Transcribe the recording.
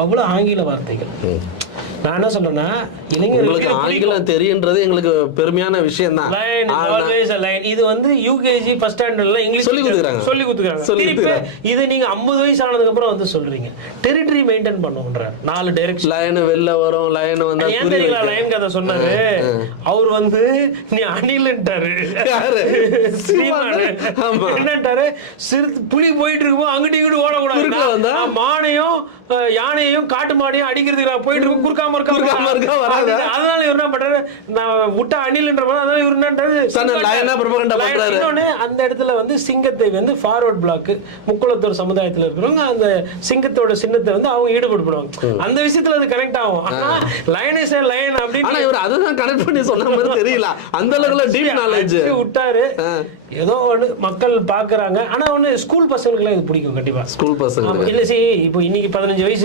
அவ்வளவு ஆங்கில வார்த்தைகள். நான் என்ன சொல்றேன்னா, இளைஞர்களுக்கு ஆங்கிலம் தெரியுன்றது எங்களுக்கு பெருமையான விஷயம் தான். இது வந்து யூகேஜி ஃபர்ஸ்ட் ஸ்டாண்டர்ட்ல இங்கிலீஷ் சொல்லி கொடுத்துறாங்க. இது நீங்க 50 வயசு ஆனதுக்கு அப்புறம் வந்து சொல்றீங்க டெரிட்டரி மெயின்டைன் பண்ணுங்கற 4 டைரக்ஷன் லைன் வெளில வரும். லைன் வந்து ஏன் தெரியல லைன் கதை சொன்னாரு அவர் வந்து நீ அணிலன்ட்டாரு. யாரு ஸ்ரீமான் என்னன்ட்டாரு சிறு புலி போயிட்டு இருக்கும்போது அங்கிட்டு இங்கிட்டு ஓடக்கூடாது. மானையும் யானையும் காட்டு மாடையும் அடிக்கிறதுக்கு போயிட்டு இருக்கும் குறுக்காம இருக்கா வராது. அதனால இவர் என்ன பண்றாரு, நான் விட்டா அணில்ன்ற மாதிரி. அதனால இவர் என்னன்றாரு அந்த இடத்துல வந்து சிங்கத்தை வந்து ஃபார்வர்ட் பிளாக் முக்குளத்தூர் சமுதாயத்துல இருக்கிறவங்க அந்த சிங்கத்தோட சின்னத்தை வந்து அவங்க ஈடுபடுவாங்க. அந்த விஷயத்துல அது கனெக்ட் ஆகும். ஆனா லைன் இஸ் லைன் அப்படின்னு இவர் அதுதான் கனெக்ட் பண்ணி சொன்ன மாதிரி தெரியல. அந்த அளவுக்கு டீப் நாலேஜ் விட்டாரு. ஏதோ ஒண்ணு மக்கள் பாக்குறாங்க. ஆனா ஒண்ணு ஸ்கூல் பசங்களுக்கு இது பிடிக்கும் கண்டிப்பா. ஸ்கூல் பசங்க இல்ல சி இப்போ இன்னைக்கு 15 வயசு